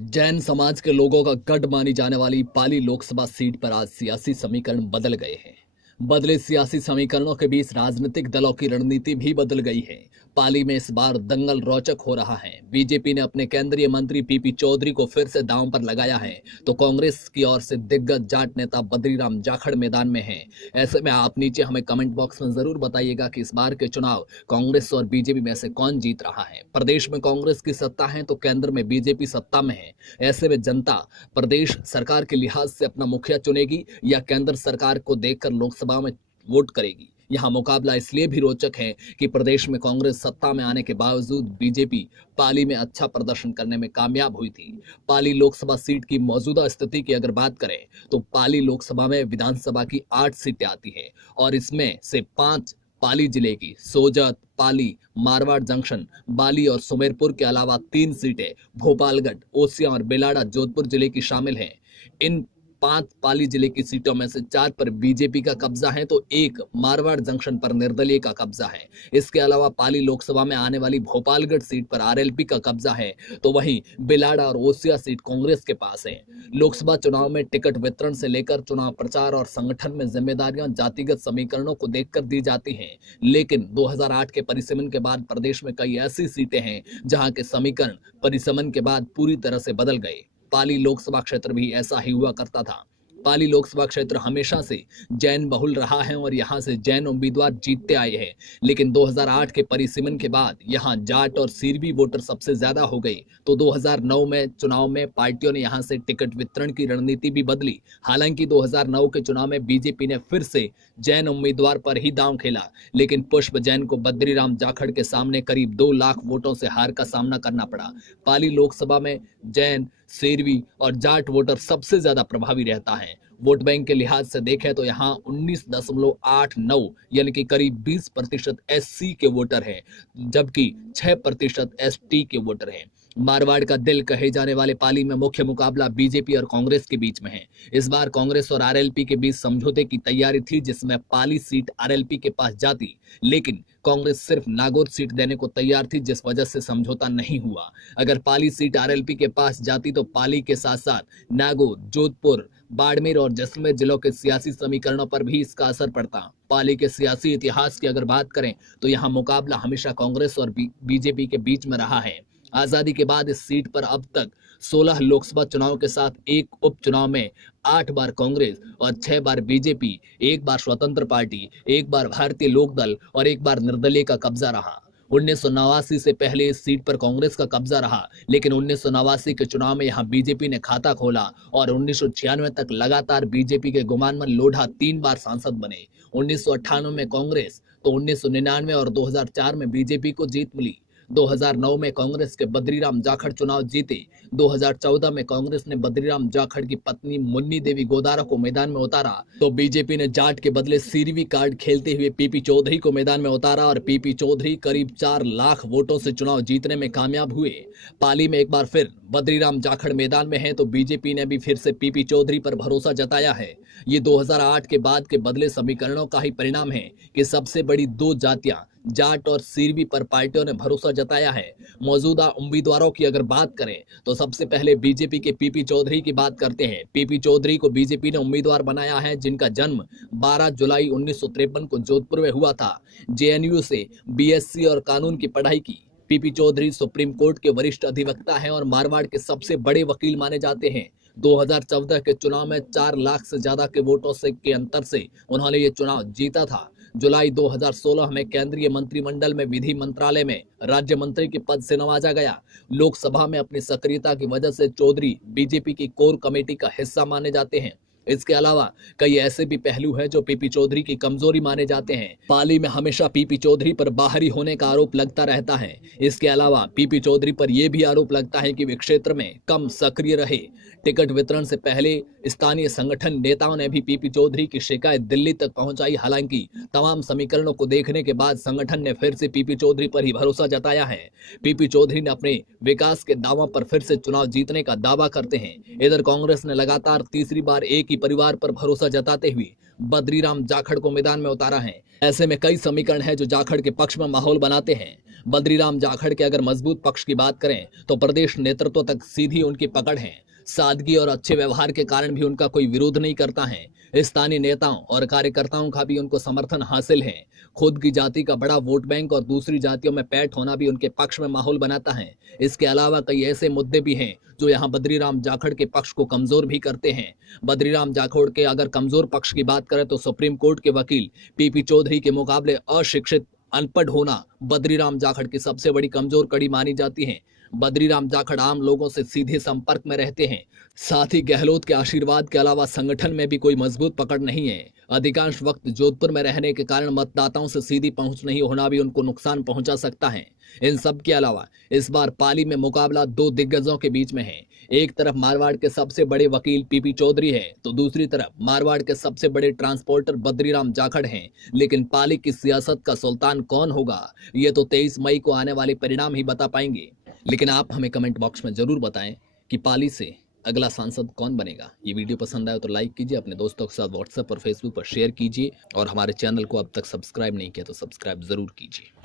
जैन समाज के लोगों का गढ़ मानी जाने वाली पाली लोकसभा सीट पर आज सियासी समीकरण बदल गए हैं। बदले सियासी समीकरणों के बीच राजनीतिक दलों की रणनीति भी बदल गई है। पाली में इस बार दंगल रोचक हो रहा है। बीजेपी ने अपने केंद्रीय मंत्री पीपी चौधरी को फिर से दांव पर लगाया है, तो कांग्रेस की ओर से दिग्गज जाट नेता बद्रीराम जाखड़ मैदान में हैं। ऐसे में आप नीचे हमें कमेंट बॉक्स में जरूर बताइएगा कि इस बार के चुनाव कांग्रेस और बीजेपी में से कौन जीत रहा है। प्रदेश में कांग्रेस की सत्ता है तो केंद्र में बीजेपी सत्ता में है। ऐसे में जनता प्रदेश सरकार के लिहाज से अपना मुखिया चुनेगी या केंद्र सरकार को देखकर लोकसभा में वोट करेगी। यहां मुकाबला इसलिए भी रोचक है कि प्रदेश में कांग्रेस सत्ता में आने के बावजूद बीजेपी पाली में अच्छा प्रदर्शन करने में कामयाब हुई थी। पाली लोकसभा सीट की मौजूदा स्थिति की अगर बात करें तो पाली लोकसभा में विधानसभा की 8 सीटें आती हैं और इसमें से 5 पाली जिले की सोजत, पाली, मारवाड़ जंक्शन, बाली और सुमेरपुर के अलावा 3 सीटें भोपालगढ़, ओसियां और बेलाड़ा जोधपुर जिले की शामिल हैं। इन 5 पाली जिले की सीटों में से 4 पर बीजेपी का कब्जा है तो 1 मारवाड़ जंक्शन पर निर्दलीय का कब्जा है। इसके अलावा पाली लोकसभा में आने वाली भोपालगढ़ सीट पर आरएलपी का कब्जा है, तो वहीं बेलाड़ा और ओसिया सीट कांग्रेस के पास है। लोकसभा चुनाव में टिकट वितरण से लेकर चुनाव प्रचार और संगठन में जिम्मेदारियां जातिगत समीकरणों को देखकर दी जाती हैं, लेकिन 2008 के परिसीमन के बाद प्रदेश में कई ऐसी सीटें हैं जहां के समीकरण परिसीमन के बाद पूरी तरह से बदल गए। पाली लोकसभा क्षेत्र भी ऐसा ही हुआ करता था। पाली लोकसभा क्षेत्र हमेशा से जैन बहुल रहा है और यहां से जैन उम्मीदवार जीतते आए हैं, लेकिन 2008 के परिसीमन के बाद यहां जाट और सीरवी वोटर सबसे ज्यादा हो गए, तो 2009 में चुनाव में पार्टियों ने यहां से टिकट वितरण की रणनीति भी बदली। हालांकि 2009 के चुनाव में बीजेपी ने फिर से जैन उम्मीदवार पर ही दांव खेला, लेकिन पुष्प जैन को बद्रीराम जाखड़ के सामने करीब 2 लाख वोटों से हार का सामना करना पड़ा। पाली लोकसभा में जैन, शेरवी और जाट वोटर सबसे ज्यादा प्रभावी रहता है। वोट बैंक के लिहाज से देखें तो यहाँ 19.89 यानी कि करीब 20% एससी के वोटर हैं, जबकि 6% एसटी के वोटर हैं। मारवाड़ का दिल कहे जाने वाले पाली में मुख्य मुकाबला बीजेपी और कांग्रेस के बीच में है। इस बार कांग्रेस और आरएलपी के बीच समझौते की तैयारी थी, जिसमें पाली सीट आरएलपी के पास जाती, लेकिन कांग्रेस सिर्फ नागौर सीट देने को तैयार थी, जिस वजह से समझौता नहीं हुआ। अगर पाली सीट आरएलपी के पास जाती तो पाली के साथ साथ नागौर, जोधपुर, बाड़मेर और जैसलमेर जिलों के सियासी समीकरणों पर भी इसका असर पड़ता। पाली के सियासी इतिहास की अगर बात करें तो यहाँ मुकाबला हमेशा कांग्रेस और बीजेपी के बीच में रहा है। आजादी के बाद इस सीट पर अब तक 16 लोकसभा चुनाव के साथ एक उपचुनाव में 8 बार कांग्रेस और 6 बार बीजेपी, 1 बार स्वतंत्र पार्टी, 1 बार भारतीय लोकदल और 1 बार निर्दलीय का कब्जा रहा। 1989 से पहले इस सीट पर कांग्रेस का कब्जा रहा, लेकिन 1989 के चुनाव में यहां बीजेपी ने खाता खोला और 1996 तक लगातार बीजेपी के गुमानमन लोढ़ा 3 बार सांसद बने। 1998 में कांग्रेस तो 1999 और 2004 में बीजेपी को जीत मिली। 2009 में कांग्रेस के बद्रीराम जाखड़ चुनाव जीते। 2014 में कांग्रेस ने बद्रीराम जाखड़ की पत्नी मुन्नी देवी गोदारा को मैदान में उतारा, तो बीजेपी ने जाट के बदले सीरवी कार्ड खेलते हुए पीपी चौधरी को मैदान में उतारा और पीपी चौधरी करीब 4 लाख वोटों से चुनाव जीतने में कामयाब हुए। पाली में एक बार फिर बद्रीराम जाखड़ मैदान में है तो बीजेपी ने भी फिर से पीपी चौधरी पर भरोसा जताया है। ये 2008 के बाद के बदले समीकरणों का ही परिणाम है कि सबसे बड़ी 2 जातियां जाट और सीरवी पर पार्टियों ने भरोसा जताया है। मौजूदा उम्मीदवारों की अगर बात करें तो सबसे पहले बीजेपी के पीपी चौधरी की बात करते हैं। पीपी चौधरी को बीजेपी ने उम्मीदवार बनाया है, जिनका जन्म 12 जुलाई 1953 को जोधपुर में हुआ था। जेएनयू से बीएससी और कानून की पढ़ाई की। पीपी चौधरी सुप्रीम कोर्ट के वरिष्ठ अधिवक्ता हैं और मारवाड़ के सबसे बड़े वकील माने जाते हैं। 2014 के चुनाव में 4 लाख से ज्यादा के वोटों से के अंतर से उन्होंने ये चुनाव जीता था। जुलाई 2016 में केंद्रीय मंत्रिमंडल में विधि मंत्रालय में राज्य मंत्री के पद से नवाजा गया। लोकसभा में अपनी सक्रियता की वजह से चौधरी बीजेपी की कोर कमेटी का हिस्सा माने जाते हैं। इसके अलावा कई ऐसे भी पहलू हैं जो पीपी चौधरी की कमजोरी माने जाते हैं। पाली में हमेशा पीपी चौधरी पर बाहरी होने का आरोप लगता रहता है। इसके अलावा पीपी चौधरी पर यह भी आरोप लगता है कि वे क्षेत्र में कम सक्रिय रहे। टिकट वितरण से पहले स्थानीय संगठन नेताओं ने भी पीपी चौधरी की शिकायत दिल्ली तक पहुंचाई। हालांकि तमाम समीकरणों को देखने के बाद संगठन ने फिर से पीपी चौधरी पर ही भरोसा जताया है। पीपी चौधरी ने अपने विकास के दावों पर फिर से चुनाव जीतने का दावा करते हैं। इधर कांग्रेस ने लगातार तीसरी बार एक ही परिवार पर भरोसा जताते हुए बद्रीराम जाखड़ को मैदान में उतारा है। ऐसे में कई समीकरण हैं जो जाखड़ के पक्ष में माहौल बनाते हैं। बद्रीराम जाखड़ के अगर मजबूत पक्ष की बात करें तो प्रदेश नेतृत्व तक सीधी उनकी पकड़ है। सादगी और अच्छे व्यवहार के कारण भी उनका कोई विरोध नहीं करता है। स्थानीय नेताओं और कार्यकर्ताओं का भी उनको समर्थन हासिल है। खुद की जाति का बड़ा वोट बैंक और दूसरी जातियों में पैठ होना भी उनके पक्ष में माहौल बनाता है। इसके अलावा कई ऐसे मुद्दे भी हैं जो यहाँ बद्रीराम जाखड़ के पक्ष को कमजोर भी करते हैं। बद्रीराम जाखड़ के अगर कमजोर पक्ष की बात करें तो सुप्रीम कोर्ट के वकील पीपी चौधरी के मुकाबले अशिक्षित अनपढ़ होना बद्रीराम जाखड़ की सबसे बड़ी कमजोर कड़ी मानी जाती है। बद्रीराम जाखड़ आम लोगों से सीधे संपर्क में रहते हैं। साथ ही गहलोत के आशीर्वाद के अलावा संगठन में भी कोई मजबूत पकड़ नहीं है। अधिकांश वक्त जोधपुर में रहने के कारण मतदाताओं से सीधी पहुंच नहीं होना भी उनको नुकसान पहुंचा सकता है। इन सब के अलावा इस बार पाली में मुकाबला दो दिग्गजों के बीच में है। एक तरफ मारवाड़ के सबसे बड़े वकील पीपी चौधरी है तो दूसरी तरफ मारवाड़ के सबसे बड़े ट्रांसपोर्टर बद्रीराम जाखड़ हैं। लेकिन पाली की सियासत का सुल्तान कौन होगा ये तो 23 मई को आने वाले परिणाम ही बता पाएंगे। लेकिन आप हमें कमेंट बॉक्स में जरूर बताएं कि पाली से अगला सांसद कौन बनेगा। ये वीडियो पसंद आए तो लाइक कीजिए, अपने दोस्तों के साथ व्हाट्सएप और फेसबुक पर शेयर कीजिए और हमारे चैनल को अब तक सब्सक्राइब नहीं किया तो सब्सक्राइब जरूर कीजिए।